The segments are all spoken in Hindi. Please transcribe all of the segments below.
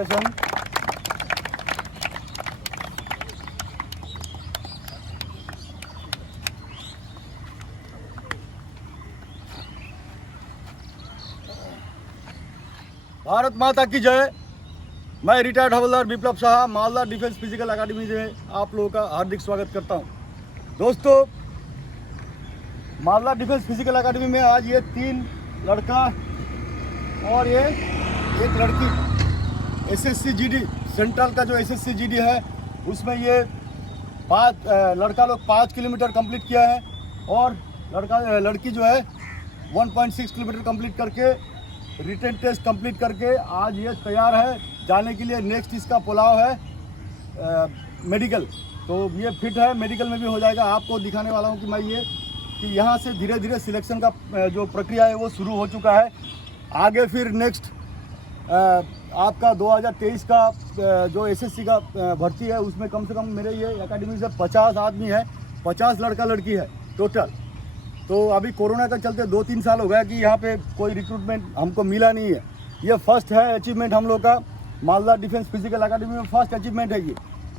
कॉन्ग्रेचुलेशन। भारत माता की जय। मैं रिटायर्ड हवलदार Viplav Shah Malda defence physical academy में आप लोगों का हार्दिक स्वागत करता हूं। दोस्तों, मालदा डिफेंस फिजिकल अकेडमी में आज ये 3 लड़का और ये एक लड़की एसएससी जीडी सेंट्रल का जो एसएससी जीडी है उसमें ये 5 लड़का लोग 5 किलोमीटर कंप्लीट किया है और लड़की जो है 1.6 किलोमीटर कंप्लीट करके रिटन टेस्ट कंप्लीट करके आज ये तैयार है जाने के लिए। नेक्स्ट इसका पुलाव है मेडिकल, तो ये फिट है, मेडिकल में भी हो जाएगा। आपको दिखाने वाला हूँ कि मैं ये कि यहाँ से धीरे धीरे सिलेक्शन का जो प्रक्रिया है वो शुरू हो चुका है। आगे फिर नेक्स्ट आपका 2023 का जो एसएससी का भर्ती है उसमें कम से कम मेरे ये एकेडमी से 50 आदमी है, 50 लड़का लड़की है टोटल। तो अभी कोरोना के चलते 2-3 साल हो गया कि यहाँ पे कोई रिक्रूटमेंट हमको मिला नहीं है। ये फर्स्ट है अचीवमेंट हम लोग का मालदा डिफेंस फिजिकल अकेडमी में, फर्स्ट अचीवमेंट है ये।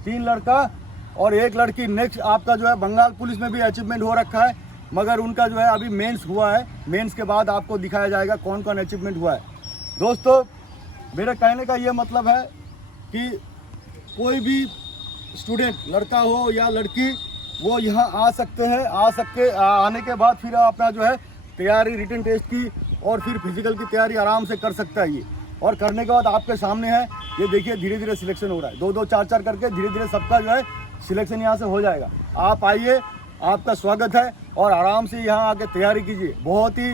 3 लड़का और एक लड़की। नेक्स्ट आपका जो है बंगाल पुलिस में भी अचीवमेंट हो रखा है, मगर उनका जो है अभी मेंस हुआ है। मेंस के बाद आपको दिखाया जाएगा कौन कौन अचीवमेंट हुआ है। दोस्तों, मेरे कहने का ये मतलब है कि कोई भी स्टूडेंट लड़का हो या लड़की वो यहाँ आ सकते हैं। आने के बाद फिर अपना जो है तैयारी रिटन टेस्ट की और फिर फिजिकल की तैयारी आराम से कर सकता है ये। और करने के बाद आपके सामने है ये देखिए धीरे धीरे सिलेक्शन हो रहा है। 2-2 4-4 करके धीरे धीरे सबका जो है सिलेक्शन यहाँ से हो जाएगा। आप आइए, आपका स्वागत है और आराम से यहाँ आके तैयारी कीजिए। बहुत ही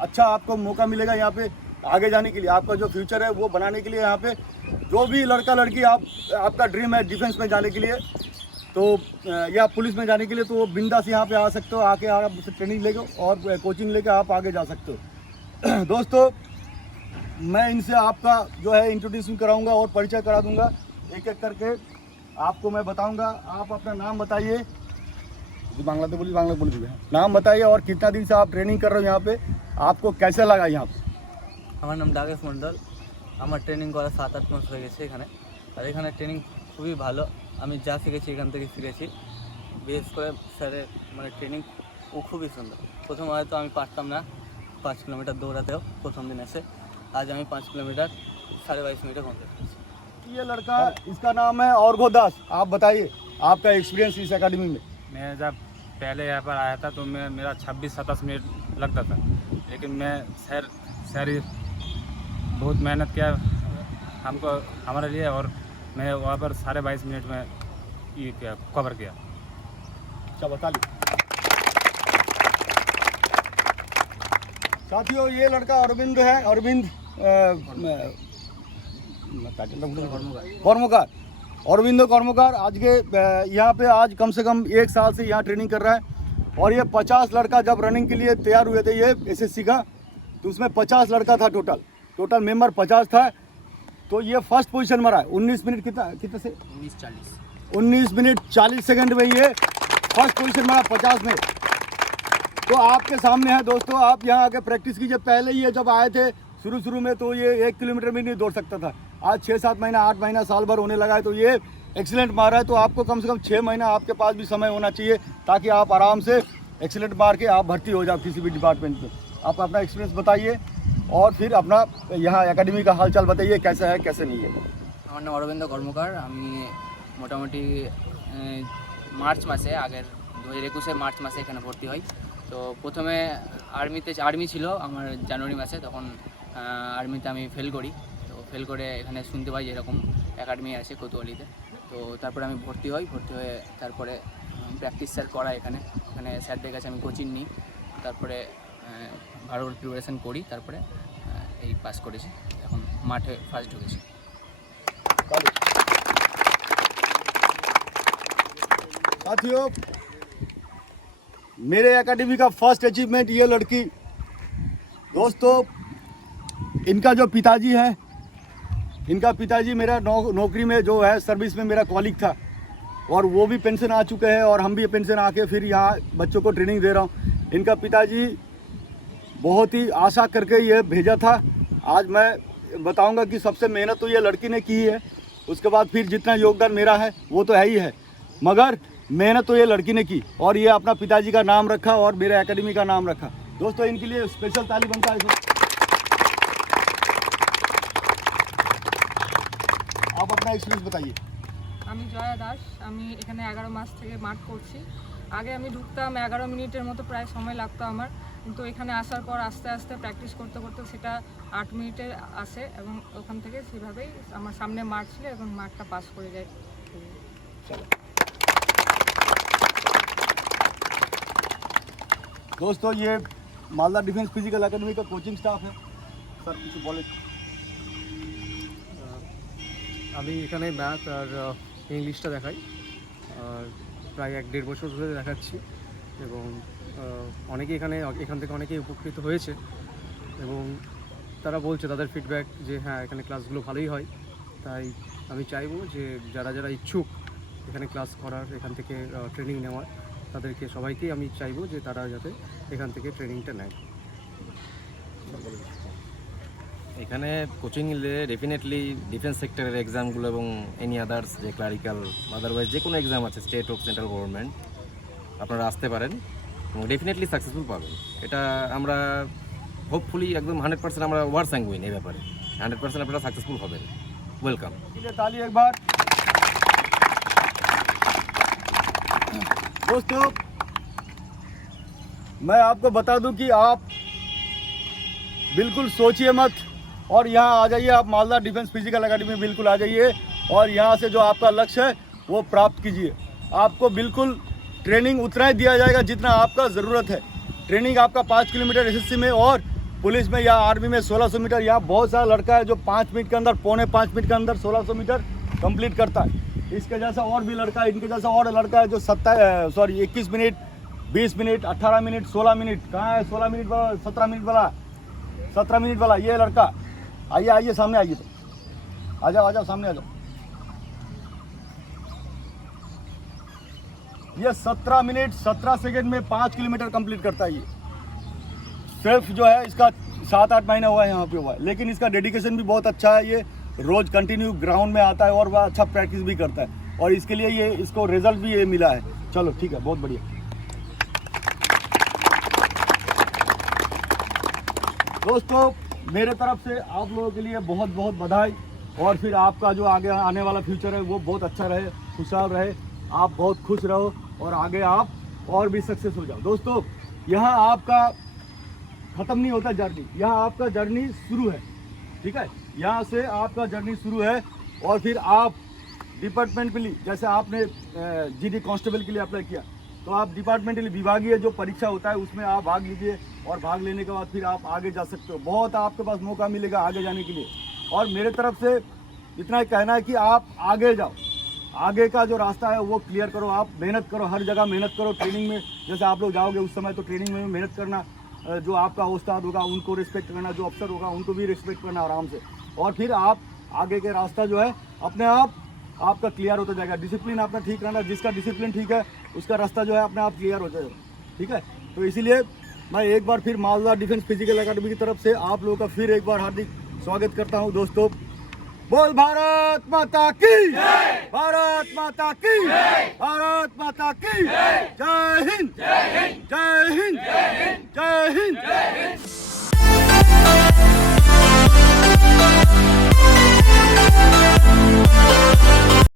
अच्छा आपको मौका मिलेगा यहाँ पे आगे जाने के लिए। आपका जो फ्यूचर है वो बनाने के लिए यहाँ पे जो भी लड़का लड़की आपका ड्रीम है डिफेंस में जाने के लिए तो या पुलिस में जाने के लिए, तो वो बिंदास यहाँ पे आ सकते हो। आके आप ट्रेनिंग लेके और कोचिंग लेके आप आगे जा सकते हो। दोस्तों, मैं इनसे आपका जो है इंट्रोड्यूशन कराऊंगा और परिचय करा दूंगा एक एक करके। आपको मैं बताऊंगा। आप अपना नाम बताइए। बांग्ला तो बोलिए नाम बताइए और कितना दिन से आप ट्रेनिंग कर रहे हो यहाँ पे, आपको कैसे लगा यहाँ पे? আমার নাম ডাকেশ মণ্ডল। আমার ট্রেনিং করা 7-8 মাস হয়ে গেছে এখানে। আর এখানে ট্রেনিং খুবই ভালো। আমি যা শিখেছি এখান থেকে শিখেছি। বিশেষ করে স্যারের মানে ট্রেনিং খুবই সুন্দর। প্রথম হয়তো আমি পারতাম না 5 কিলোমিটার দৌড়াতেও প্রথম दिन ऐसे। आज আমি 5 किलोमीटर 22.5 मिनट कम्प्लीट करेছি। ये लड़का इसका नाम है औरघो दास। आप बताइए आपका एक्सपीरियंस इस एकेडमी में। मैं जब पहले यहाँ पर आया था तो मेरा 26-27 मिनट लगता था, लेकिन मैं सर बहुत मेहनत किया हमको हमारे लिए और मैं वहाँ पर 22.5 मिनट में ये किया कवर किया। अच्छा, बता ली साथियों। ये लड़का अरविंद है, अरविंद कर्मकार, अरविंद कर्मकार। आज के यहाँ पे आज कम से कम 1 साल से यहाँ ट्रेनिंग कर रहा है। और ये 50 लड़का जब रनिंग के लिए तैयार हुए थे ये एसएससी का, तो उसमें 50 लड़का था टोटल मेंबर 50 था। तो ये फर्स्ट पोजीशन में रहा है। 19 मिनट कितने से 19 मिनट 40 सेकंड में ये फर्स्ट पोजीशन में रहा 50 में। तो आपके सामने है दोस्तों, आप यहाँ आके प्रैक्टिस कीजिए। पहले ये जब आए थे शुरू में तो ये 1 किलोमीटर भी नहीं दौड़ सकता था। आज 6-7 महीना 8 महीना साल भर होने लगा है, तो ये एक्सीलेंट मार रहा है। तो आपको कम से कम 6 महीना आपके पास भी समय होना चाहिए ताकि आप आराम से एक्सीलेंट मार के आप भर्ती हो जाओ किसी भी डिपार्टमेंट में। आप अपना एक्सपीरियंस बताइए और फिर अपना यहाँ एकेडमी का हालचाल बताइए कैसा है कैसे नहीं है। আমার নাম অরবিন্দ কর্মকার। আমি মোটামুটি মার্চ মাসে আগের 2021 মার্চ মাসে এখানে ভর্তি হই। তো প্রথমে আর্মি ছিল আমার জানুয়ারি মাসে, তখন আর্মিতে আমি ফেল করি। তো ফেল করে এখানে শুনতে পাই যে এরকম একাডেমি আছে কোতোয়ালিতে। তো তারপরে আমি ভর্তি হয়ে তারপরে প্র্যাকটিস স্যার করাই এখানে স্যারদের কাছে আমি কোচিং নিই। তারপরে ভালো প্রিপারেশন করি, তারপরে এই পাস করেছি। এখন মাঠে ফার্স্ট ঢুকেছি। साथियों, मेरे एकेडमी का फर्स्ट अचीवमेंट ये लड़की। दोस्तों, इनका जो पिताजी है, इनका पिताजी मेरा नौकरी में जो है सर्विस में मेरा कॉलीग था और वो भी पेंशन आ चुके हैं और हम भी पेंशन आके फिर यहाँ बच्चों को ट्रेनिंग दे रहा हूँ। इनका पिताजी बहुत ही आशा करके ये भेजा था। आज मैं बताऊंगा कि सबसे मेहनत तो ये लड़की ने की है, उसके बाद फिर जितना योगदान मेरा है वो तो है ही है, मगर मेहनत तो ये लड़की ने की और ये अपना पिताजी का नाम रखा और मेरे एकेडमी का नाम रखा। दोस्तों इनके लिए स्पेशल ताली बनता है। आप अपना एक्सपीरियंस बताइए। আমি জয়া দাস, আমি এখানে 11 মাস থেকে মাঠ করছি। আগে আমি ঢুকতাম 11 মিনিটের মতো প্রায় সময় লাগতো আমার, কিন্তু এখানে আসার পর আস্তে আস্তে প্র্যাকটিস করতে করতে সেটা 8 মিনিটে আসে এবং ওখান থেকে সেভাবেই আমার সামনে মাঠ ছিল এবং মাঠটা পাস করে যায়। दोस्तों ये मालदा डिफेंस फिजिकल एकेडमी का कोचिंग स्टाफ है। सर কিছু বলেন। আমি এখানে ম্যাথ আর ইংলিশটা দেখাই, আর প্রায় 1-1.5 বছর ধরে দেখাচ্ছি এবং অনেকেই এখান থেকে অনেকেই উপকৃত হয়েছে এবং তারা বলছে তাদের ফিডব্যাক যে হ্যাঁ এখানে ক্লাসগুলো ভালোই হয়। তাই আমি চাইবো যে যারা যারা ইচ্ছুক এখানে ক্লাস করার, এখান থেকে ট্রেনিং নেওয়ার, তাদেরকে সবাইকেই আমি চাইবো যে তারা যাতে এখান থেকে ট্রেনিংটা নেয়। এখানে কোচিং নিলে ডেফিনেটলি ডিফেন্স সেক্টরের এক্সামগুলো এবং এনি আদার্স যে ক্লারিক্যাল আদারওয়াইজ যে কোনো এক্সাম আছে স্টেট হোক সেন্ট্রাল গভর্নমেন্ট, আপনারা আসতে পারেন এবং ডেফিনেটলি সাকসেসফুল পাবেন। এটা আমরা হোপফুলি একদম 100% আমরা ওয়ার স্যাঙ্গুইন এই ব্যাপারে, 100% আপনারা সাকসেসফুল হবেন। ওয়েলকাম। ताली एक बार। दोस्तों मैं आपको बता दूं कि आप बिल्कुल सोचिए मत और यहाँ आ जाइए। आप मालदा डिफेंस फिजिकल एकेडमी बिल्कुल आ जाइए और यहाँ से जो आपका लक्ष्य है वो प्राप्त कीजिए। आपको बिल्कुल ट्रेनिंग उतना ही दिया जाएगा जितना आपका ज़रूरत है। ट्रेनिंग आपका 5 किलोमीटर एसएससी में और पुलिस में या आर्मी में 1600 मीटर। यहाँ बहुत सारा लड़का है जो 5 मिनट के अंदर, पौने 5 मिनट के अंदर 1600 मीटर कंप्लीट करता है। इसके जैसा और भी लड़का है, इनके जैसा और लड़का है जो 21 मिनट, 20 मिनट, 18 मिनट, 16 मिनट। कहाँ है 16 मिनट वाला, 17 मिनट वाला, 17 मिनट वाला ये लड़का। आइए आइए सामने आइए, तो आ जाओ सामने आ जाओ। ये 17 मिनट 17 सेकंड में 5 किलोमीटर कंप्लीट करता है। ये सिर्फ जो है इसका 7-8 महीना हुआ है यहाँ पे हुआ है, लेकिन इसका डेडिकेशन भी बहुत अच्छा है। ये रोज़ कंटिन्यू ग्राउंड में आता है और वह अच्छा प्रैक्टिस भी करता है और इसके लिए ये इसको रिजल्ट भी ये मिला है। चलो ठीक है, बहुत बढ़िया। दोस्तों मेरे तरफ से आप लोगों के लिए बहुत बहुत बधाई और फिर आपका जो आगे आने वाला फ्यूचर है वो बहुत अच्छा रहे, खुशहाल रहे, आप बहुत खुश रहो और आगे आप और भी सक्सेस हो जाओ। दोस्तों यहाँ आपका ख़त्म नहीं होता जर्नी, यहाँ आपका जर्नी शुरू है। ठीक है, यहाँ से आपका जर्नी शुरू है और फिर आप डिपार्टमेंटली, जैसे आपने जीडी कांस्टेबल के लिए अप्लाई किया तो आप डिपार्टमेंटली विभागीय जो परीक्षा होता है उसमें आप भाग लीजिए और भाग लेने के बाद फिर आप आगे जा सकते हो। बहुत आपके पास मौका मिलेगा आगे जाने के लिए और मेरे तरफ से इतना ही कहना है कि आप आगे जाओ, आगे का जो रास्ता है वो क्लियर करो। आप मेहनत करो, हर जगह मेहनत करो। ट्रेनिंग में जैसे आप लोग जाओगे उस समय तो ट्रेनिंग में भी मेहनत करना, जो आपका उस्ताद होगा उनको रिस्पेक्ट करना, जो अफसर होगा उनको भी रिस्पेक्ट करना आराम से, और फिर आप आगे के रास्ता जो है अपने आप आपका क्लियर होता जाएगा। डिसिप्लिन अपना ठीक रहना, जिसका डिसिप्लिन ठीक है उसका रास्ता जो है अपने आप क्लियर हो जाएगा। ठीक है, तो इसीलिए मैं एक बार फिर मालदा डिफेंस फिजिकल एकेडमी की तरफ से आप लोगों का फिर एक बार हार्दिक स्वागत करता हूँ। दोस्तों बोल भारत माता की, भारत माता की, भारत माता की। जय हिंद, जय हिंद, जय हिंद, जय हिंद।